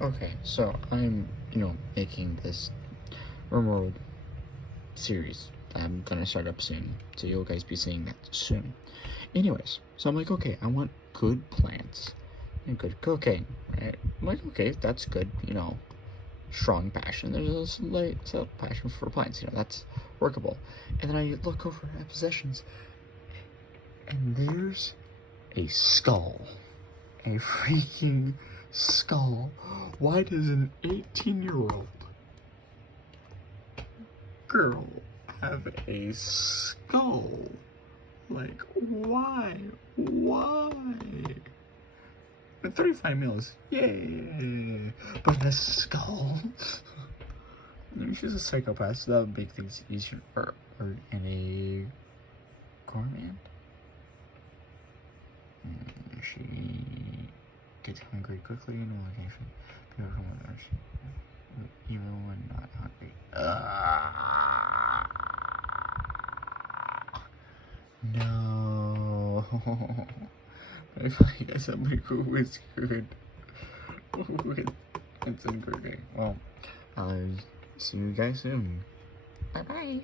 Okay, so I'm, making this Rimworld series that I'm gonna start up soon. So you'll guys be seeing that soon. Anyways, so I'm like, okay, I want good plants and good cooking, right? I'm like, okay, that's good, strong passion. There's a slight passion for plants, that's workable. And then I look over at possessions, and there's a skull. A freaking skull. Why does an 18-year-old girl have a skull? Like, why? Why? But 35 mils, yay! But a skull? Maybe she's a psychopath, so that would make things easier. Or in a gourmand? She gets hungry quickly in a location. People come with her, even when not hungry. No. If I get somebody who is good with it's cooking. Well, I'll see you guys soon. Bye bye.